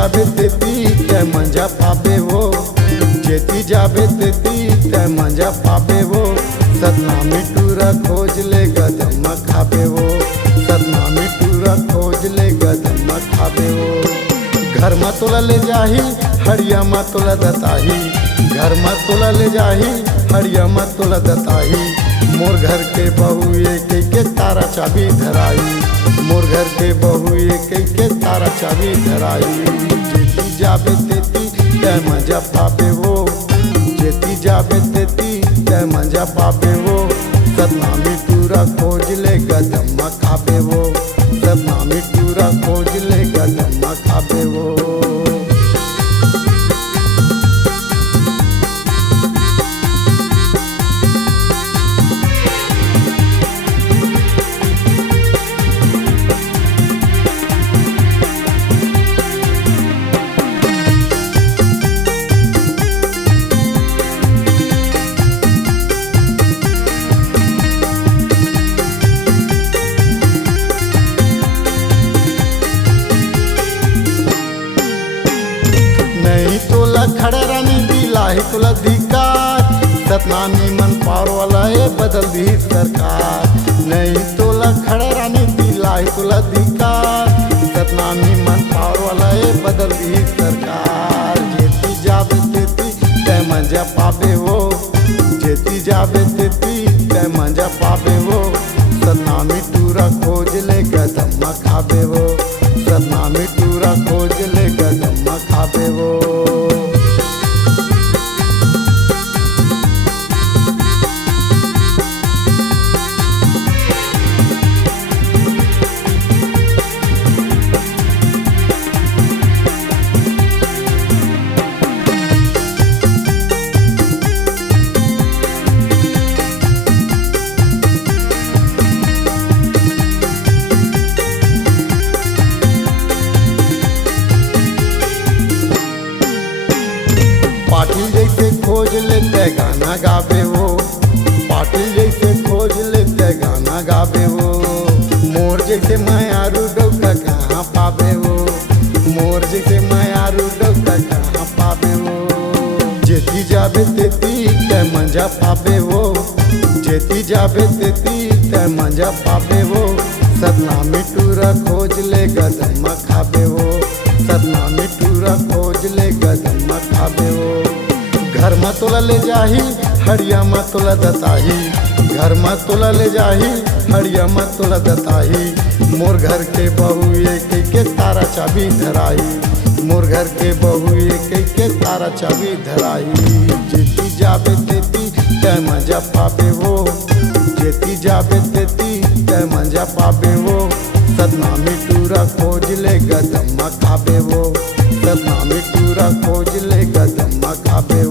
जाबे तेती ते मंजा पाबे वो, जेती जाबे तेती ते मंजा पाबे वो। सतनामी टूरा खोज ले गदम खाबे वो, सतनामी टूरा खोज ले गदम खाबे वो। घर में तोला ले जाही हरिया में तोला दताही, घर में तोला ले जाही हरिया में तोला दताही। मोर घर के बहू एक के तारा चाबी धराई, मोर घर के बहू एक के तारा चाबी धराई। जेती जाबे तेती ते मजा पाबे वो, जेती जाबे तेती ते मजा पाबे वो। सतनामी टूरा खोज ले गदम खाबे वो, सतनामी टूरा खोज ले गदम खाबे वो। नहीं तोला खड़ा रानी दिलाही तोला धिकार, सतनामी मन पार वाला है बदल दी सरकार। नहीं तोला खड़ा रानी दिलाही तोला धिकार, सतनामी मन पार वाला है बदल दी सरकार। जेती जाबे तेती ते मंजा पाबे वो, जेती जाबे तेती ते मंजा पाबे वो। सतनामी टूरा खोज ले गदम खाबे वो, सतनामी टूरा खोज ले गदम खाबे वो। पाटिल जैसे खोज लेते गाना गावे वो, पाटिल जैसे खोज लेते गाना गावे वो। मोर जैसे मायारू डोका कहाँ पावे वो, मोर जैसे मायारू डोका कहाँ पावे वो। जेती जाबे तेती ते मंजा पावे वो, जेती जाबे तेती ते मंजा पावे वो। सतनामी टूरा खोज ले गदम खाबे वो, सतनामी टूरा खोज ले गदम खाबे वो। घर में तोला ले जाही हरिया में तोला दताही, घर में तोला ले जाही हरिया में तोला दताही। मोर घर के बहू एक के तारा चाबी धराई, मोर घर के बहू एक के तारा चाबी धराई। जेती जाबे तेती ते मजा पाबे वो, जेती जाबे तेती ते मजा पाबे वो। सतनामी टूरा खोज ले गदम खाबे वो, सतनामी टूरा खोज ले गदम खाबे वो।